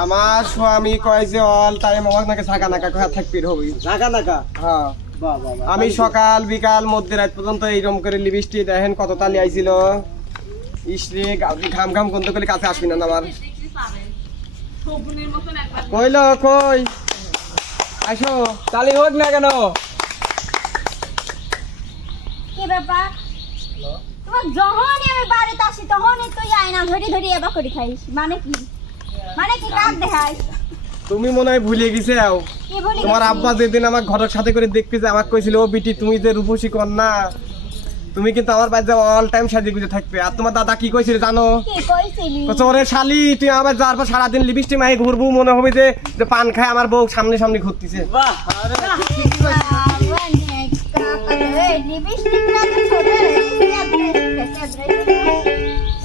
আমার স্বামী কয় যে অল টাইম আমার নাকি ঝাঁকা নাকা কয়া থাকবি হবি ঝাঁকা নাকা হ্যাঁ আমি সকাল বিকাল মধ্যে রাত পর্যন্ত এইরকম করে লিপস্টিক দেখেন কত তালি আইছিল ইসরে ঘাম ঘাম গন্ধ করে কাছে আসবি না আমার কইল কই আসো তালি হোক না কেন কি ব্যাপার তোমার যখনই আমি বাড়িতে আসি তখনই তুই আয়না ধরি ধরি এবার করে খাইস মানে কি কাক দেখাইস তুমি মনে হয় ভুলে গেছে কি বলি তোমার আব্বা যেদিন আমার ঘরের সাথে করে দেখতে যে আমাকে কইছিল ও বিটি তুমি যে রূপসী কন্যা তুমি কিন্তু আমার বাড়িতে অল টাইম সাজি গুজে থাকবে আর তোমার দাদা কি কইছিল জানো কি কইছিলি কইছে ওরে শালি তুই আমার যাওয়ার পর সারাদিন লিপস্টিক মাহি ঘুরবো মনে হবে যে পান খায় আমার বউ সামনে সামনে ঘুরতেছে বাহ আরে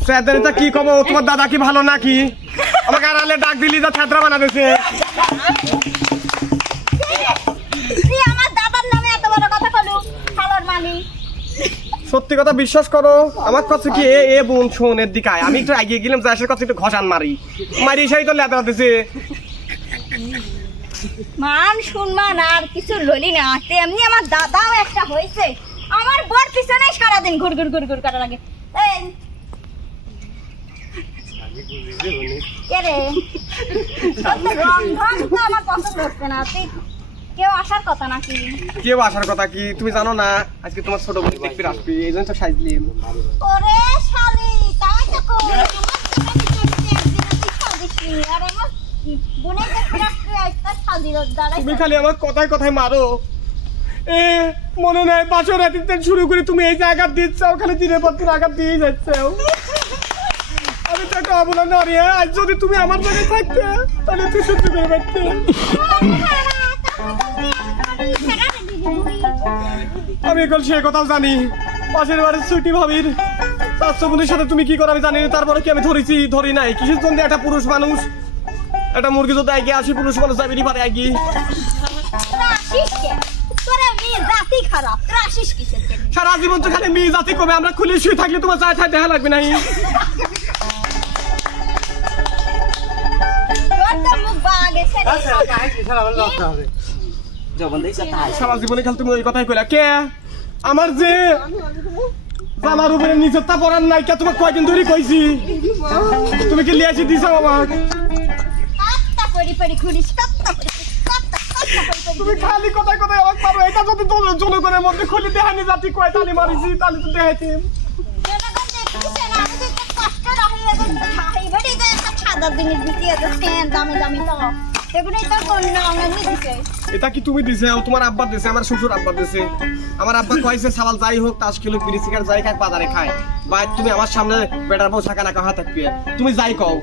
স্যাদারিটা কি কব তোমার দাদা কি ভালো নাকি আমাকে আড়ালে ডাক দিলি যা ছাত্রা বানা দিয়েছে তুই আমার দাদার নামে এত বড় কথা কলু খালার মানি সত্যি কথা বিশ্বাস করো আমার কাছে কি এ বোন শোন এর দিকে আয়। আমি একটু এগিয়ে গেলাম যার কাছে একটু ঘষান মারি সেই তো লেদা দিছে মান শুনমান আর কিছু ললি না তেমনি আমার দাদাও একটা হয়েছে আমার বর পিছনে সারাদিন ঘুর ঘুর ঘুর ঘুর করা লাগে এই কে রে তোর তো রং ঢং তো আমার পছন্দ হচ্ছে না তুই কেউ আসার কথা নাকি কেউ আসার কথা কি তুমি জানো না আজকে তোমার ছোট বোন দেখতে আসবি এই জন্য তো সাজলিম ওরে শালি তাই তো কই আর আমার বোনের দেখতে আসছে একটা শালি দাঁড়াই তুমি খালি আমার কথায় কথায় মারো এ মনে নাই বাসর রাতে শুরু করে তুমি এই যে আঘাত দিচ্ছ খালি দিনের পর দিন আঘাত দিয়ে যাচ্ছ আমি তো একটা অবলা নারী আজ যদি তুমি আমার জায়গায় থাকতে তাহলে তুই সহ্য করে পারতে আমি এখন সে কথাও জানি পাশের বাড়ির ছুটি ভাবির চারশো বোনের সাথে তুমি কি করো আমি জানি না তারপরে কি আমি ধরি নাই কিসের জন্য একটা পুরুষ মানুষ একটা মুরগি যদি এগিয়ে আসি পুরুষ মানুষ যাবে পারে এগিয়ে সারা জীবন তো খালি মেয়ে জাতি কবে আমরা খুলে শুয়ে থাকলে তোমার চায় থায় দেখা লাগবে না সারা জীবনে খালি তুমি ওই কথাই কইলা কে আমার যে আমার উপরে নিচেরটা পড়ার নাই কে তোমাকে কয়দিন ধরে কইছি তুমি কি লিয়ে আসি দিছো আমার তুমি খালি কথায় কথায় আমাকে পারো এটা যদি জনগণের মধ্যে খুলি দেখানি জাতি কয় তালি মারিছি তালি তো দেখাইছি এটা কি তুমি দিছে তোমার আব্বা দিছে আমার শ্বশুর আব্বা দিছে আমার আব্বা কইছে সাবাল যাই হোক তাস কিলো পিরি সিগার যাই খায় বাজারে খায় বা তুমি আমার সামনে বেটার বউ ছাকা না কাহা থাকবে তুমি যাই কও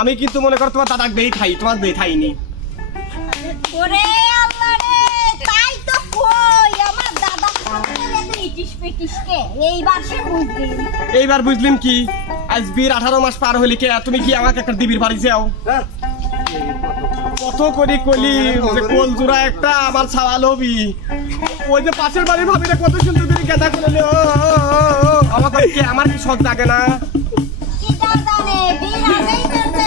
আমি কিন্তু মনে করো তোমার দাদাকে দেই খাই তোমার দেই খাইনি ওরে আল্লাহ রে তাই তো কই আমার দাদা এত ইটিস পিটিসকে এইবার বুঝলিম কি আজ বিয়ের 18 মাস পার হলি কে তুমি কি আমাকে একটা দিবির বাড়ি যাও কত করে কলি যে কোল জোড়া একটা আমার ছাওয়াল হবি ওই যে পাশের বাড়ির ভাবিরা কত সুন্দর করে গেদা করলে আমাকে কি আমার কি শখ জাগে না কি জানে বিয়ের আগেই করতে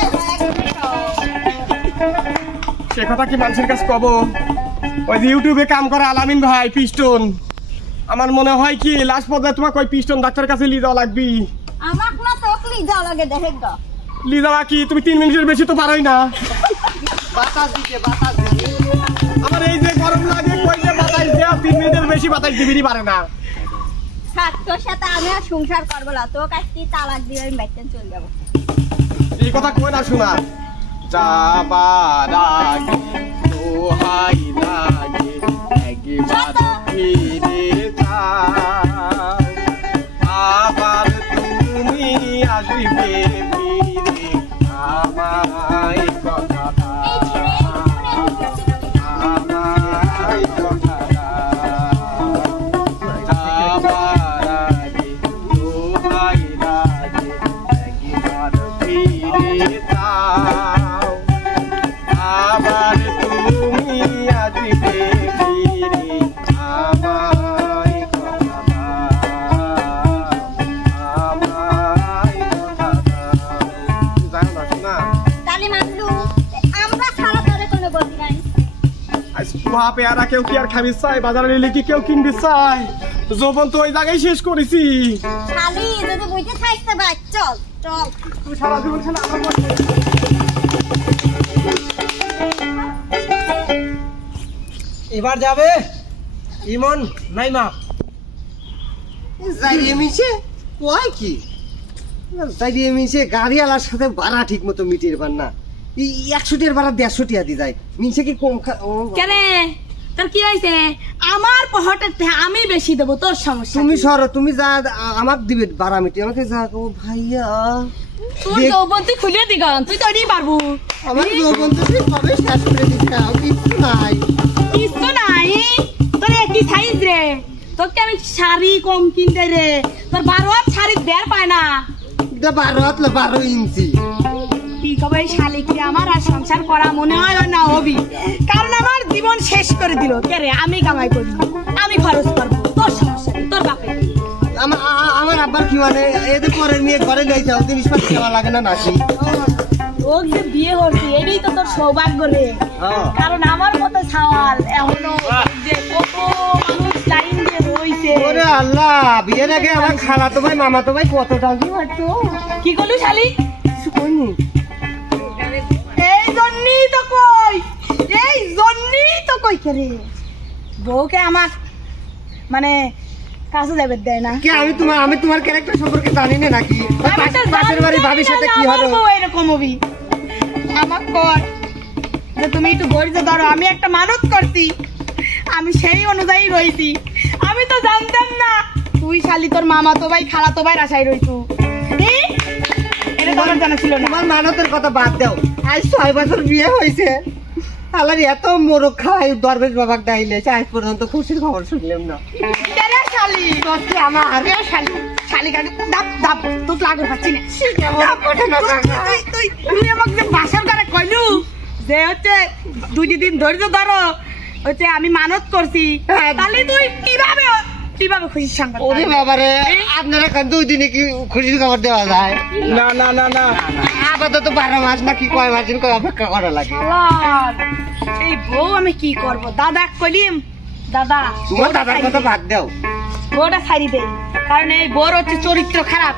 সে কথা কি মানুষের কাছে কব ওই যে ইউটিউবে কাম করে আলামিন ভাই পিস্টন আমার মনে হয় কি লাস্ট পর্যায়ে তোমাকে ওই পিস্টন ডাক্তারের কাছে নিয়ে যাওয়া লাগবি আমার না তকলি যাওয়া লাগে দেখেন তো নিয়ে যাওয়া কি তুমি 3 মিনিটের বেশি তো পারোই না বাতাস দিতে আমার এই যে গরম লাগে কই যে বাতাস দেয়া 3 মিনিটের বেশি বাতাস দিবিরই পারে না থাক তোর সাথে আমি আর সংসার করবো না তোর কাছ থেকে তালাক দিয়ে আমি বাইতেন চলে যাবো এই কথা কই না শোনা যাবার আগে দোহাই লাগে একবার ফিরে যাও আবার তুমি আসবে ফিরে আমায় কথা আমায় কথা যাবার আগে দোহাই লাগে একবার ফিরে যাও আবার তুমি আসবে ফিরে আমায় কথা আমায় কথা জানো না শোনা তালি মানলু কমহা পেয়ারা কেউ কি আর খাবি চাই, বাজারে নিলে কি কেউ কিনবি চাই? যৌবন তো ওই জায়গায় শেষ করেছি। শালি যদি বুঝতে থাকতে ভাই চল চল। তুই সারা জীবন খেলা আমার মনে। এবার যাবে ইমন নাইমা যাইয়ে মিশে কয় কি যাইয়ে মিশে গাড়িওয়ালার সাথে ভাড়া ঠিক মতো মিটিয়ে পার না। 100 ভাড়া 150 টিয়া দি যায় মিশে কি কম কেন তোর কি হয়েছে? আমার পহটের থেকে আমি বেশি দেবো, তোর সমস্যা তুমি কি? সরো, তুমি যা আমাকে দিবে ভাড়া মিটিয়ে আমাকে যা ও ভাইয়া তোর যৌবন তুই খুলে দি গান, তুই তো এটাই পারবো। আমার যৌবন তো সবে শেষ করে দিচ্ছে কিছু নাই। কিছু নাই, তোর একই সাইজ রে, তোকে আমি শাড়ি কম কিনতে রে, তোর 12 হাত শাড়ি দেড় পায় না। এটা 12 ইঞ্চি। কি খবর এই শালিকে আমার আর সংসার করা মনে হয় না হবি, কারণ আমার জীবন শেষ করে দিল। কে রে? আমি কামাই করি, আমি খরচ করবো, তোর সমস্যা কি? তোর বাপের কি? আমার আব্বার কি মানে এদের পরের মেয়ে ঘরে নিয়ে যাও জিনিসপাতি দেওয়া লাগে না নাকি? তোর যে বিয়ে হচ্ছে এটাই তো তোর সৌভাগ্য রে, কারণ আমার মতো ছাওয়াল এখনো যে কত মানুষ লাইন দিয়ে রইছে। ওরে আল্লাহ, বিয়ের আগে আমার খালাতো ভাই মামাতো ভাই কত টাকা মারতো। কি করলি শালি? কিছু কইনি। এই জন্যই তো কই করে বউকে আমার মানে কাছে যাবে দেয় না। কে আমি তোমার ক্যারেক্টার সম্পর্কে জানি না নাকি? পাশের বাড়ি ভাবির সাথে কি হলো? এরকম হবি আমার কর যে তুমি একটু ধৈর্য ধরো, আমি একটা মানত করছি, আমি সেই অনুযায়ী রইছি। আমি তো জানতাম না তুই শালি তোর মামা তো ভাই খালা তো ভাই আশায় রইছু। এটা তো আমার জানা ছিল না। তোমার মানতের কথা বাদ দাও, আজ 6 বছর বিয়ে হয়েছে, আল্লাহর এত মোরগ খাই দরবেশ বাবাক ডাইলে আজ পর্যন্ত খুশির খবর শুনলাম না। কেরে শালি? সত্যি আমার আরে শালি শালি গাড়ি দাপ দাপ তোর লাগবে পাচ্ছি না। তুই আমাকে যে বাসার ঘরে কইলু যে হচ্ছে 2 দিন ধৈর্য ধরো, হচ্ছে আমি মানত করছি, তাহলে তুই কিভাবে খুশির সংবাদ? ওরে বাবারে, আপনারা কান 2 দিনে কি খুশির খবর দেওয়া যায়? না না না না, আপাতত 12 মাস না কি কয় মাস অপেক্ষা করা লাগে। এই বউ আমি কি করব? দাদা কইলিম দাদা তোমার দাদার কথা বাদ দাও। বউটা ছাড়ি দেই, কারণ এই বউর হচ্ছে চরিত্র খারাপ,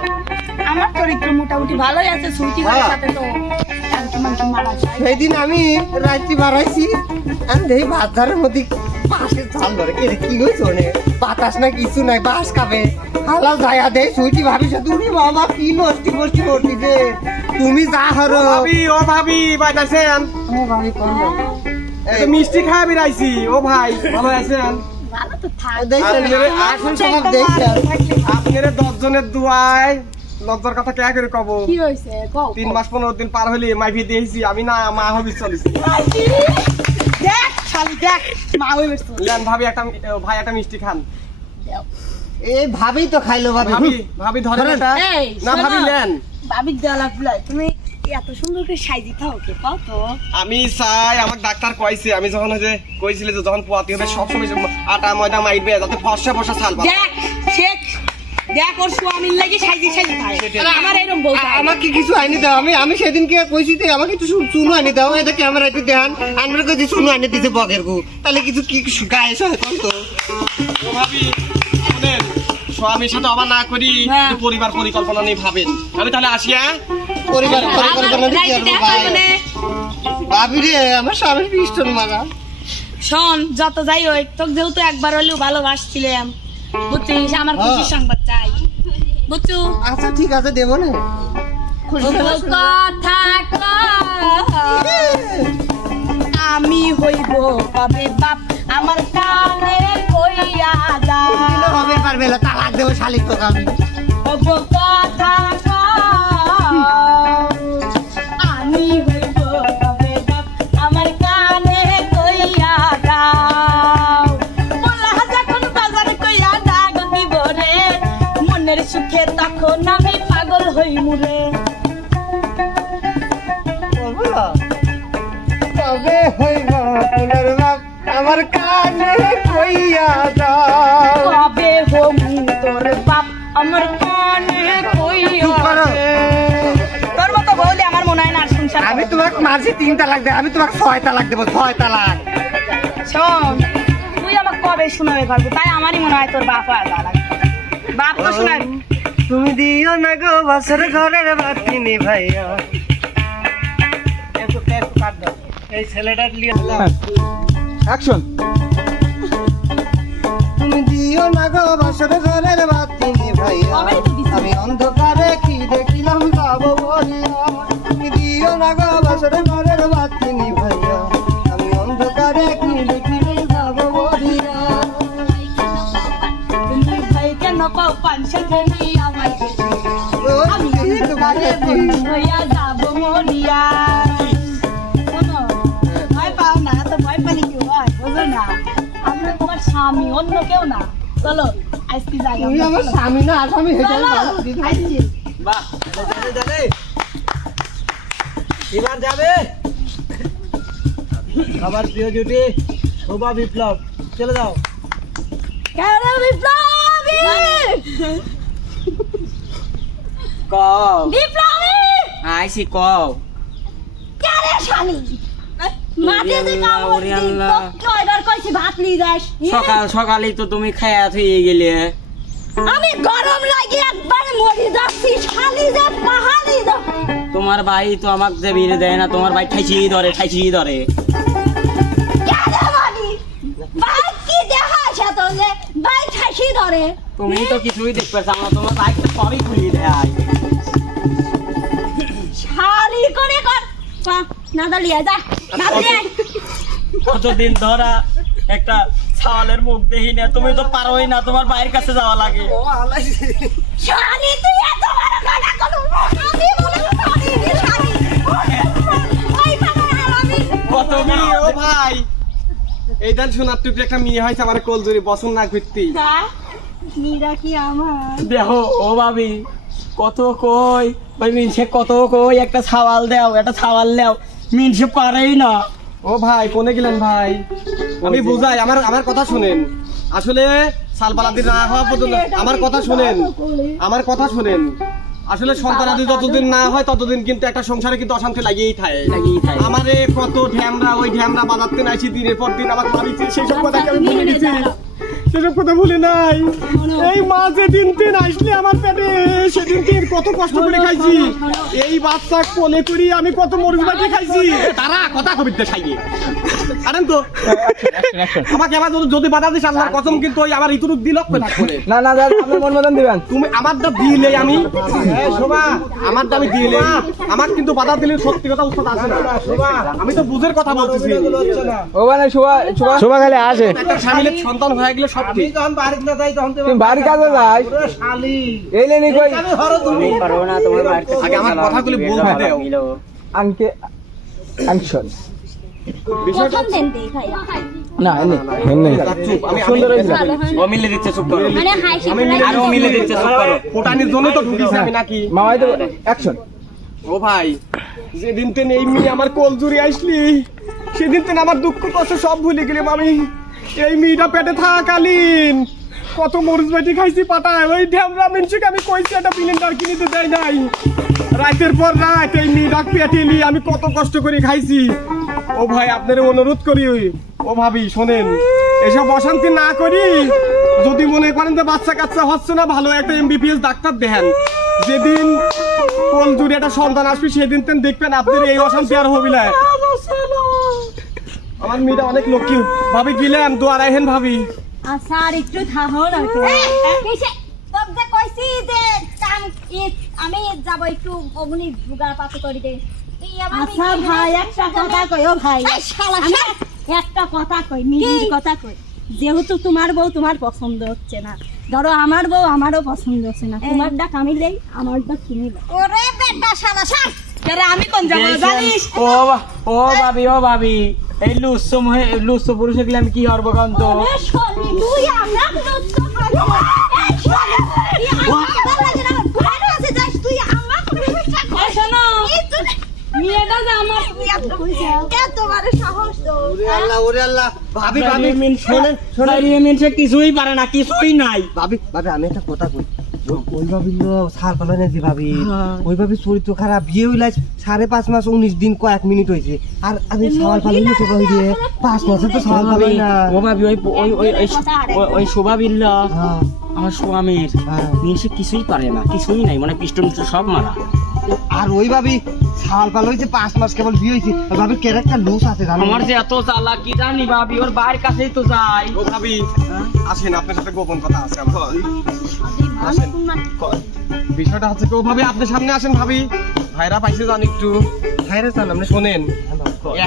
আমার চরিত্র মোটামুটি ভালোই আছে। সুইটি ঘরের সাথে তো একদম মারা যায়। সেদিন আমি রাত্রি বাড়াইছি, আমি দেখি বাজারের মধ্যে বাঁশের ঝাল ধরে কে কি হয়েছে অনেক বাতাস না কিছু নাই, বাঁশ খাবে হালা যায় দেয় সুইটি ভাবি সাথে উনি বাবা কি নষ্টি বষ্টি করছি যে তুমি যা হরো ও ভাবি বাইতাছেন? ভাবি কোন মিষ্টি খাবি রাইছি। ও ভাই ভালো আছেন? ভালো তো থাক। দেখছেন আসল স্বভাব দেখছেন। আপনারা 10 জনের দুয়ায় লজ্জার কথা কে করে কব? কি হইছে কও? 3 মাস 15 দিন পার হইলে মাইফি দিয়েছি আমি, না মা হবি চলেছি। দেখ শালি দেখ মা হই বসতো। লেন ভাবি ভাই একটা মিষ্টি খান। এই ভাবি তো খাইলো ভাবি ভাবি ধরেন এটা। এই না ভাবি লেন। ভাবি দেলা ফুলাই তুমি এত সুন্দর করে সাইজি থাও কে পাও তো? আমি চাই আমার ডাক্তার কইছে, আমি যখন যে কইছিলে যে যখন পোয়াতি হবে সবসময় আটা ময়দা মাইরবে যাতে ফর্সা ফর্সা ছাল পাবে। দেখ শেখ দেখ ওর স্বামীর লাগি সাইজি থাকে। আমার এরকম বউ চাই। আমাকে কিছু আইনি দাও, আমি সেদিনকে কইছি যে আমাকে কিছু চুনো আনি দাও, এটা ক্যামেরাতে দেখান আমরা কইছি চুনো আনি দিতে বগের গু, তাহলে কিছু কি গায়ে সহে কোন তো ও ভাবি শুনেন, স্বামীর সাথে অবা না করি হ্যাঁ। একটু পরিবার পরিকল্পনা নিয়ে ভাবেন। আমি তাহলে আসি। হ্যাঁ পরিবার পরিকল্পনা কি আর ভাই মানে ভাবি রে আমার স্বামীর পিস্টন মারা। শোন যত যাই হোক তোকে যেহেতু একবার হলেও ভালোবাসছিলাম বুঝছিস, আমার খুশির সংবাদ চাই বুঝছু? আচ্ছা ঠিক আছে দেবো না। কথা আমি হইব কবে বাপ আমার কানে কইয়া যা হবে পারবে না, তালাক দেবো শালিক তো আমি। কথা আমি হইব কবে বাপ আমার কানে কইয়া যাও বলা যখন বাজার কইয়া ডাক দিব রে মনের সুখে তখন আমি পাগল হই মুরে। তবে হইব পুনর বাপ আমার কানে কইয়া দাও। কবে হমু তোর বাপ আমার কানে কইয়া তোর মতো বলে আমার মনে হয় না আর সংসার আমি তোমাকে মাঝে 3 তালাক দেব, আমি তোমাকে 6 তালাক দেবো, 6 তালাক। শোন তুই আমাকে কবে শোনাবে পারবো, তাই আমারই মনে হয় তোর বাপ আলাদা লাগে। বাপ তো শোনাবি। তুমি দিও না গো বাসর ঘরের বাতি নিভাইয়া। এই ছেলেটার লিয়ে অ্যাকশন। তুমি দিও না গো বাসর ঘরের বাতি নিভাইয়া, আমি অন্ধকারে কি দেখিলাম যাবো বলিয়া। তুমি দিও না গো বাসর ঘরের বাতি নিভাইয়া, আমি অন্ধকারে কি দেখিলাম যাবো বলিয়া। তুমি ভাই কেন পাও পাঁচশো জনি আমার আমি অন্ধকারে বন্ধু হইয়া যাবো মরিয়া। শোনো, ভয় পাও না, তো ভয় পেলে কি হয় বোঝো না, আমরা তোমার স্বামী, অন্য কেউ না। চলো আজকে যাই তুমি আমার স্বামী না আসামি হয়ে যাবে। আসছি। বাহ, যাবে এবার যাবে আমার প্রিয় জুটি শোভা বিপ্লব, চলে যাও। কেন বিপ্লবী কও বিপ্লবী আইসি কও। কেন শালি মাঠে যে কাম ওরে আল্লাহ। কয়বার কইছি ভাত নিয়ে যাস সকাল সকালেই তো তুমি খায়া থুয়ে গেলে। আমি গরম লাগি একবার মরে যাচ্ছি শালি যে পাহাড়ি দা তোমার ভাই তো আমাকে যে বিয়ে দেয় না, তোমার ভাই ঠাইছি ধরে কেন মানি ভাই কি দেখা সেত যে ভাই ঠাসি ধরে তুমি তো কিছুই দেখতে চাও না, তোমার ভাই তো সবই খুলিয়ে দেয়। শালি করে কর না দালিয়া যা না দালিয়া কতদিন ধরা একটা ছাওয়ালের মুখ দেখি না, তুমি তো পারোই না, তোমার ভাইয়ের কাছে যাওয়া লাগে। শালি তুই এত বড় কথা কলু আমি বলে শালি শালি ওই পাগল আমি কত ও ভাই এই দেন শোনার টুকরি একটা মেয়ে হয়েছে আমার কোল জুড়ে বসুন না ঘুরতি। নিরা কি আমার দেখো ও ভাবি কত কই ভাই মিনসে কত কই একটা ছাওয়াল দাও, একটা ছাওয়াল দাও, মিনসে পারেই না। ও ভাই কোনে গেলেন ভাই? আমি বুঝাই, আমার কথা শুনেন। আসলে সালবালাদি না হওয়া পর্যন্ত আমার কথা শুনেন, আমার কথা শুনেন। আসলে সন্তানাদি যতদিন না হয় ততদিন কিন্তু একটা সংসারে কিন্তু অশান্তি লাগিয়েই থাকে। আমারে কত ঢ্যামরা ওই ঢ্যামরা বাজাতে নাইছি দিনের পর দিন আমার মারিছে, সেসব কথা আমি ভুলে গেছি, সেসব কথা ভুলে নাই। এই মা যেদিন দিন আসলে আমার পেটে সেদিন দিন কত কষ্ট করে খাইছি, এই বাচ্চা কোলে করি আমি কত মরিচ বাটি খাইছি। তারা কথা কবিতে খাইয়ে আরেন তো আমাকে আবার যদি বাধা দিস আল্লাহর কসম কিন্তু ওই আমার ইতুরুক দিল করে না না আপনি মন মতন দিবেন। তুমি আমারটা দিলে আমি শোভা আমারটা আমি দিলে আমার কিন্তু বাধা দিলে সত্যি কথা উত্তর আসে না। আমি তো বুঝের কথা বলতেছি। ও মানে শোভা খালি আসে একটা স্বামীর সন্তান হয়ে গেলে সব ঠিক। তুমি বাড়ি কাজে যাই এই লেনি কই তুমি পারো না, তোমার বাড়ি আগে আমার কথাগুলি বলতে দাও। আনকে অ্যাকশন। প্রথম দিন দেখাই না এনে চুপ, আমি সুন্দর আমি- হইছে। ও মিলে দিচ্ছে চুপ করো, মানে হাসি আমি মিলে- আর ও মিলে দিচ্ছে চুপ করো। ফোটানির জন্য তো ঢুকিছি আমি নাকি? মামাই তো অ্যাকশন। ও ভাই যেদিন তেন এই মেয়ে আমার কোল জুড়ে আসলি সেদিন তেন আমার দুঃখ কষ্ট সব ভুলে গেলাম আমি। এই মেয়েটা পেটে থাকাকালীন কত মরিচ বাটি খাইছি পাটায়, ওই ঢ্যামরা মিনসিকে আমি কইছি একটা সিলিন্ডার কিনিতে দেয় নাই। রাতের পর রাত এই মেয়েটা পেটে নিয়ে আমি কত কষ্ট করে খাইছি। ও ভাই আপনার অনুরোধ করি, ও ভাবি শোনেন, এসব অশান্তি না করি যদি মনে করেন যে বাচ্চা কাচ্চা হচ্ছে না, ভালো একটা এমবিবিএস ডাক্তার দেখেন। যেদিন কোল জুড়ে একটা সন্তান আসবে সেদিন তেন দেখবেন আপনার এই অশান্তি আর হবি না। আমার মেয়েটা অনেক লক্ষ্মী ভাবি, গেলাম দোয়ার আইহেন ভাবি। আচ্ছা আর একটু থামো না কিসে তোর যে কইছি যে কাম আমি যাব একটু অগ্নি জুগার পাতে করি দে। আচ্ছা ভাই একটা কথা কই, ও ভাই আমি একটা কথা কই, মিলির কথা কই। যেহেতু তোমার বউ তোমার পছন্দ হচ্ছে না, ধরো আমার বউ আমারও পছন্দ হচ্ছে না, তোমারটা আমি দেই আমারটা তুমি দাও। ওরে বেটা শালা শাক আমি কোন যাবো জানিস? ও ভাবি এই লুচ্ছ পুরুষে গেলে আমি কি করবো কারণ তো ওরে শনি তুই আমরা লুচ্ছ খাইছিস এই শনি তুই আমার লাগে না ঘরে আছে যাস তুই আমরা এই শোনো, মেয়েটা যে আমার এত বড় সাহস তো ওরে আল্লাহ ভাবি ভাবি শোনেন কিছুই পারে না, কিছুই নাই। ভাবি ভাবি আমি একটা কথা কই, ওই ভাবি সার পালানে যে ভাবি হ্যাঁ। ওই ভাবি চরিত্র খারাপ বিয়ে হইলা 5.5 মাস 19 দিন কয়েক মিনিট হয়েছে আর আমি সাওয়াল পালাইনি সে ভাবি দিয়ে 5 মাসে তো সাওয়াল পালাই না ও ভাবি ওই শোভা বিল্লা হ্যাঁ আমার স্বামীর হ্যাঁ। সে কিছুই পারে না, কিছুই নাই, মানে পিস্টন সব মারা। আর ওই ভাবি সাওয়াল পালা হয়েছে 5 মাস কেবল বিয়ে হয়েছে ওই ভাবির ক্যারেক্টার লুজ আছে জানো আমার যে এত চালাকি জানি ভাবি, ওর বাড়ির কাছেই তো যাই। ও ভাবি আসেন, আপনার সাথে গোপন কথা আছে আমার। আসেন। বিষয়টা হচ্ছে কি, ও ভাবি আপনার সামনে আসেন ভাবি, ভাইরা পাইছে জান একটু ভাইরে জান আপনি শোনেন,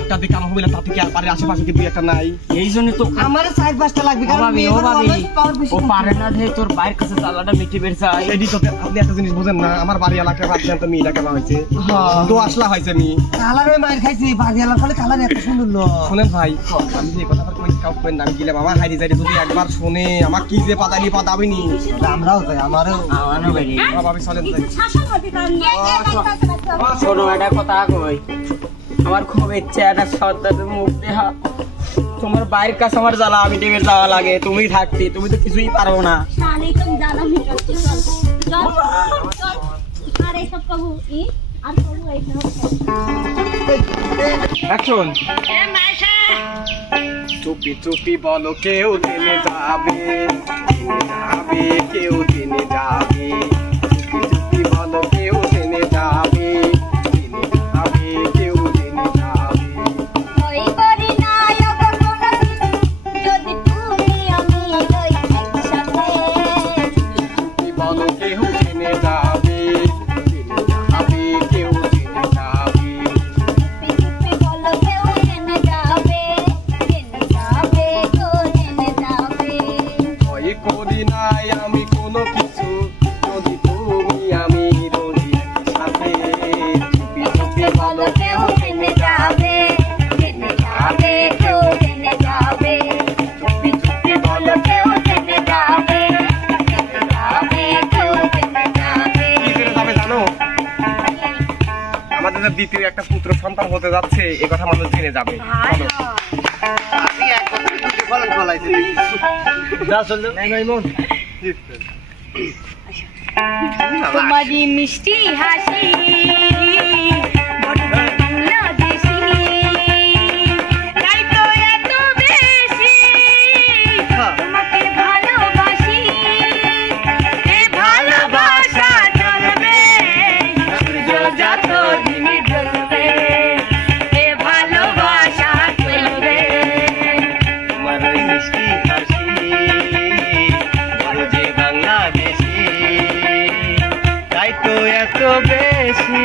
একটা দিকে আমার হইলে তাতে কি আর বাড়ির আশেপাশে কি দুই একটা নাই? এই জন্য তো আমারে 4-5টা লাগবে ও কারণ ভাবি, ও ভাবি, ও পারে না যে তোর বাড়ির কাছে চালাটা মিটে বের যায়। এডি তো আপনি একটা জিনিস বুঝেন না, আমার বাড়ি এলাকায় ভাবছেন তো মেয়েটা কেনা হয়েছে, তো আসলা হয়েছে মি। কালার ওই মার খাইছি বাড়িওয়ালার ফলে কালার এত সুন্দর লো শোনেন ভাই, আমি যে কথা কই কাউ কই না, আমি গেলাম আমার হাইরি যাইতে যদি একবার শুনে আমার কি যে পাদানি পাদাবিনি। আমরাও যাই আমারও আমারও বাড়ি। ভাবি চলেন যাই। শাসন করতে কারণ শোনো একটা কথা কই, আমার খুব ইচ্ছা একটা সত্তার মুখ দেখা। তোমার বাইরের কাছে আমার জ্বালা আমি দেবে যাওয়া লাগে, তুমি থাকতে, তুমি তো কিছুই পারো না। শালি তুমি জানা মি করতে চল চল আর এইসব কবু ই আর কবু এইসব অ্যাকশন। চুপি চুপি বলো কেউ দিনে যাবে, দিনে যাবে, কেউ দিনে যাবে। চুপি চুপি বলো কেউ দিনে যাবে, দিনে যাবে, কেউ দিনে যাবে। ওই করি না ওগো কোনো কিছু যদি তুমি আমি রই একসাথে চুপি বলো কেউ দিনে যাবে, দিনে যাবে, কেউ দিনে যাবে। চুপি বলো কেউ জেনে যাবে কেউ জেনে যাবে ওই করি নাই আমি কোনো কিছু যদি তুমি আমি রই একসাথে। চুপি চুপি বলো কেউ জেনে যাবে কেউ জেনে যাবে চুপি চুপি বলো কেউ জেনে যাবে কেউ জেনে যাবে কি করে যাবে জানো? আমাদের যে দ্বিতীয় একটা পুত্র সন্তান হতে যাচ্ছে এ কথা মানুষ জেনে যাবে। চলো। আমি এক বছর দুটো ফলন ফলাইছি তোমারই মিষ্টি হাসি বড় বাংলাদেশি, তাই তো এত বেশি তোমাকে ভালোবাসি। এ ভালোবাসা চলবে সূর্য যত দিন জ্বলবে, এ ভালোবাসা চলবে। তোমার ওই মিষ্টি হাসি বড় যে বাংলাদেশি, তাই তো এত বেশি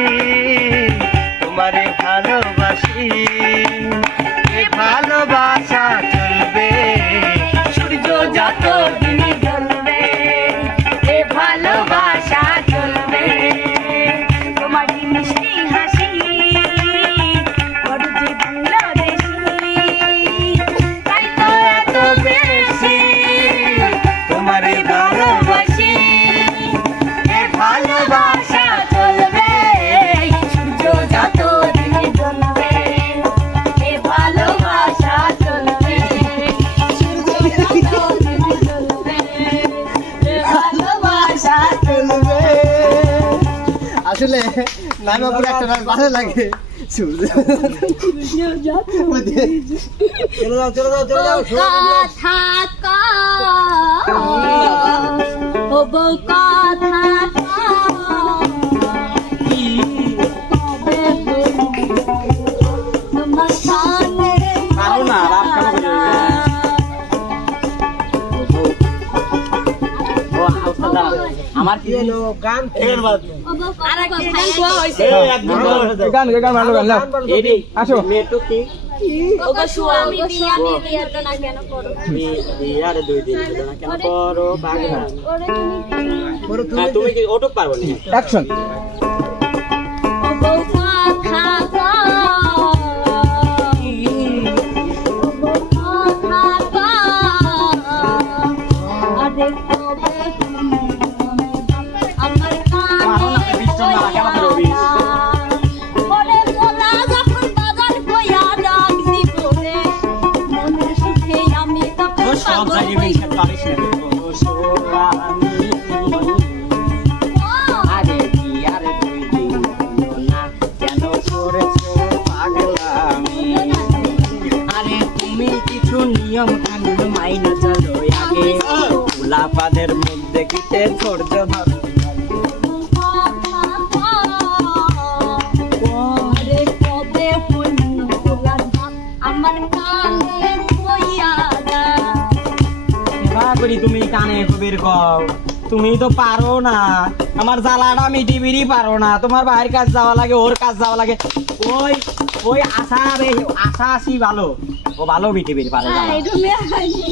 তোমারে ভালোবাসি। এ ভালোবাসা চলবে সূর্য যত দিন জ্বলবে, এ ভালোবাসা চলবে। তোমারই মিষ্টি হাসি বড় যে বাংলাদেশি, তাই তো এত বেশি তোমারে ভালোবাসি। এ ভালোবাসা চলবে সূর্য যত দিন জ্বলবে, এ ভালোবাসা চলবে সূর্য যত দিন জ্বলবে, এ ভালোবাসা চলবে। আসলে নাইমাপুর একটা নাচ ভালো লাগে সূর্য চলে যাও চলে যাও চলে যাও কথা ও বউ কথা তোমার সামনে পারো না, রাত কেন করে ও হালকা দাও। আমার কি হলো গান ফের বাদ আসো মেটু কি আমি বিয়াটা না কেন করো বিয়ারে 2 দিন না কেন করো বাগনা। ওরে তুমি কি ওটক পারবো না। অ্যাকশন। ও বউ কথা আরে কবে আমার কানে ওরে তোলা যখন বাজার কইয়া ডাক জীবনে মনের সুখে আমি তখন সব পাগল জায়গায় হই। মেনশন পারিস না। ও সোরানি কিছু নিয়ম কানুন মাইনে চলো আগে গোলাপাদের মুখ দেখিতে ধৈর্য ধরো আরে কবে হইল গোলার ভাত আমার কানে কইয়া দাও। এবার করি তুমি কানে কবির কও তুমি তো পারো না আমার জ্বালাটা মিটিবিরি পারো না তোমার ভাইয়ের কাজ যাওয়া লাগে ওর কাজ যাওয়া লাগে ওই ওই আশা আসি ভালো ও ভালো মিটিবিরি পারে জ্বালা। এই রুমে আইনি।